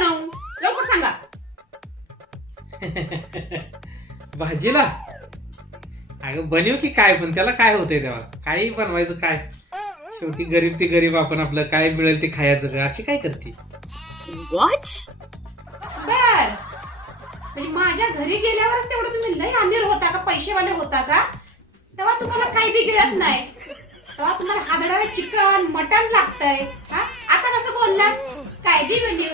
बनवू लवकर सांगा. भाजीला? अगं बनव की काय? पण त्याला काय होतंय तेव्हा? काही बनवायचं काय? शेवटी गरीब ते गरीब आपण आपलं काय मिळेल ते खायचं का? अशी काय करते? What? बर. म्हणजे माझ्या घरी गेल्यावरच तेवढं तुम्ही लय अमीर होता का? पैसेवाले होता का? तेव्हा तुम्हाला काही बी गिळत नाही. तेव्हा तुम्हाला हादडाला चिकन मटन लागतंय. हा? आता कसं बोलला काय बी म्हणजे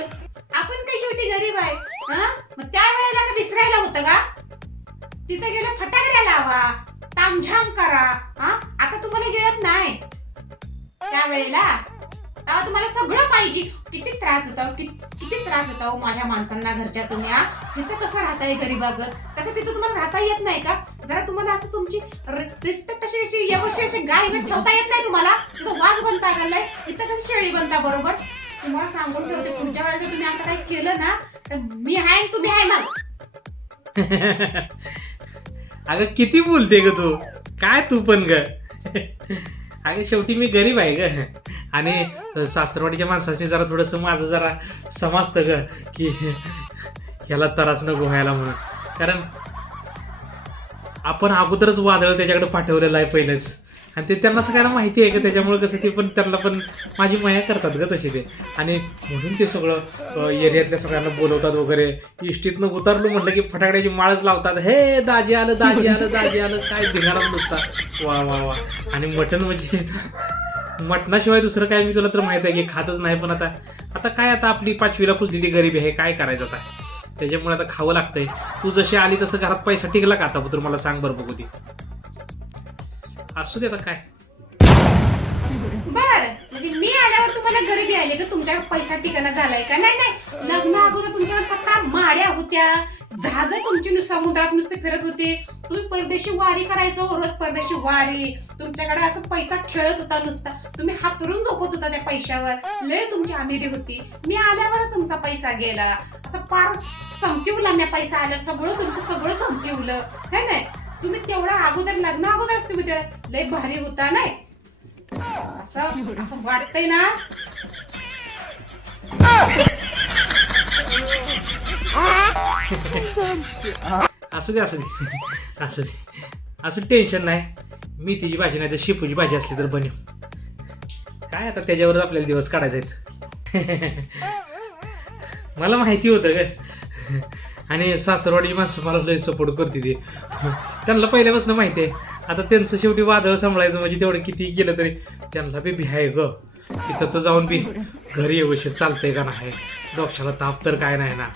मी गरीब आहे? हा? मग त्या वेळेला का विसरायला होतं का? तिथे गेलं फटाकड्या लावा तामझाम करा हा? आता तुम्हाला गिळत नाही. त्यावेळेला तेव्हा तुम्हाला सगळं पाहिजे. किती त्रास होता कि- किती त्रास होता हो माझ्या माणसांना घरच्या तुम्ही हा? तिथं कसं राहताय गरीबागत? कसं तिथं तुम्हाला राहता येत नाही का? जरा तुम्हाला असं तुमची रिस्पेक्ट अशी अशी व्यवस्थित अशी गाय ठेवता येत नाही तुम्हाला? तिथं वाघ बनता गेलाय इथं कसं शेळी बनता बरोबर? तुम्हाला सांगून ठेवते पुढच्या वेळेला जर तुम्ही असं काही केलं ना तर मी आहे आणि तुम्ही आहे मग. अगं किती बोलते ग तू? काय तू पण ग? अगं शेवटी मी गरीब आहे ग. आणि सासरवाडीच्या माणसाची जरा थोडंसं माझं जरा समजतं ग की ह्याला त्रास नको व्हायला म्हणून. कारण आपण अगोदरच वादळ त्याच्याकडे पाठवलेलं आहे पहिलंच. आणि ते त्यांना सगळ्यांना माहिती आहे का त्याच्यामुळे कसं ते पण त्यांना पण माझी माया करतात ग तशी ते. आणि म्हणून ते सगळं एरियातल्या सगळ्यांना बोलवतात वगैरे. इष्टीतनं उतरलो म्हटलं की फटाकड्याची माळच लावतात. हे दाजी आलं दाजी आलं दाजी आलं. काय धिंगाणाच नुसता. वा वा वा. आणि मटण म्हणजे मटणाशिवाय दुसरं काय मी तुला तर माहीत आहे की खातच नाही पण आता आता काय आता आपली पाचवीला पुजलेली गरिबी आहे काय करायचं आता? त्याच्यामुळे आता खावं लागतंय. तू जशी आली तसं घरात पैसा टिकला का आता? मला सांग बरं बघू ती असू दे आता काय? बर म्हणजे मी आल्यावर तुम्हाला गरिबी आली का तुमच्याकडे पैसा ठिकाणा झालाय का? नाही नाही. लग्न अगोदर तुमच्यावर सतरा माड्या होत्या. जहाज तुमची नु- समुद्रात नुसते फिरत होते. तुम्ही परदेशी वारी करायचो रोज परदेशी वारी. तुमच्याकडे असं पैसा खेळत होता नुसता. तुम्ही हातरून झोपत होता त्या पैशावर. लय तुमची अमेरी होती. मी आल्यावर तुमचा पैसा गेला. असं पार संपवला मी पैसा आल्यावर. सगळं तुमचं सगळं संपवलं. है नाही? तुम्ही तेवढा अगोदर लग्न अगोदर तुम्ही त्याला लय भारी होता नाही? असं असं वाटतंय ना? असू दे असू दे. असू दे. असं टेन्शन नाही. मेथीची भाजी नाही तर शेपूची भाजी असली तर बने काय आता त्याच्यावरच आपल्याला दिवस काढायचे आहेत? मला माहिती होतं ग. आणि सासरवाडीची माणसं मला लय सपोर्ट करते ते. त्यांना पहिल्यापासून माहिती आहे. आता त्यांचं शेवटी वादळ सांभाळायचं म्हणजे तेवढं किती गेलं तरी त्यांना बी भिहाय ग. तिथं तर जाऊन बी घरी येऊशी चालतंय का नाही? डोक्षाला ताप तर काय नाही ना?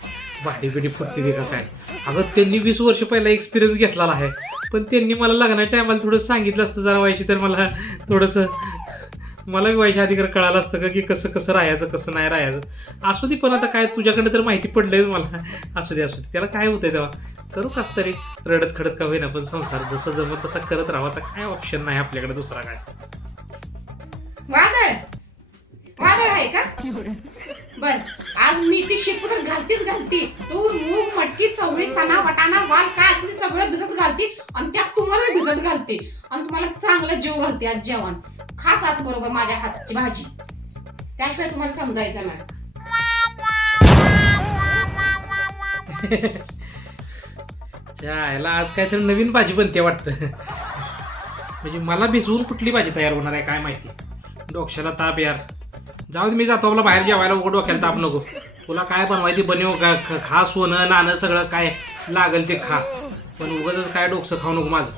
भाडी बिडी फुटते ते का काय? अगं त्यांनी वीस वर्ष पहिला एक्सपिरियन्स घेतलेला आहे. पण त्यांनी मला लग्नाच्या टायमाला थोडं सांगितलं असतं जरा व्हायची तर मला थोडंसं मला बी व्हायच्या अधिकार कळालं असतं का की कसं कसं राहायचं कसं नाही राहायचं. असू दे पण आता काय तुझ्याकडे तर माहिती पडलंय मला. असू दे असू दे. त्याला काय होतंय तेव्हा? करू कास तरी? रडत खडत का होईना पण संसार जसं जमत तसा करत राहा आता काय ऑप्शन नाही आपल्याकडे दुसरा काय? वादळ! वादळ आहे का? बर. आज मी ती शेपू तर घालतीच घालती. तू मूग मटकी चवळी चणा वटाणा वाल काय असं सगळं भिजत घालती. आणि त्यात तुम्हाला भिजत घालते. आणि तुम्हाला चांगलं जेव घालते आज जेवण. खास आज बरोबर माझ्या हातची भाजी. त्याशिवाय तुम्हाला समजायचं नाही. याला आज काहीतरी नवीन भाजी बनते वाटतं. म्हणजे मला भिजवून कुठली भाजी तयार होणार आहे काय माहिती. डोक्याला ताप यार. जाऊ दे मी जातो आपला बाहेर जेवायला उघड डोक्याला ताप नको. तुला काय बनवायची बनव का खा सोनं नाणं सगळं काय लागेल ते खा. पण उगाच काय डोकसं खाऊ नको माझं.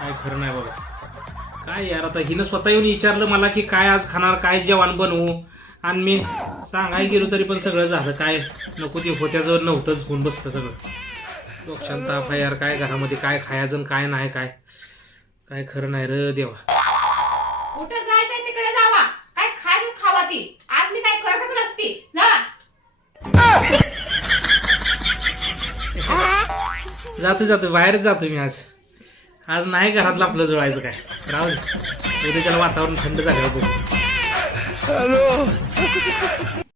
काय खरं नाही बाबा. काय यार आता हिनं स्वतः येऊन विचारलं मला की काय आज खाणार काय जेवण बनवू? आणि मी सांगाय गेलो तरी पण सगळं झालं. काय नको ते होत्याजवळ नव्हतंच होऊन बसतं सगळं. डोक्याला ताप आहे यार काय घरामध्ये काय खायचं काय नाही काय? काय खरं नाही र देवा. कुठं जायचंय तिकडे जावा. काय खायचं खावा ती. आज मी काय करतच नसती. जा. जातो जातो. बाहेरच जातो मी आज. आज नाही घरातलं आपलं जुळायचं काय? राहू दे. उद्या त्याला वातावरण थंड झालं बघू.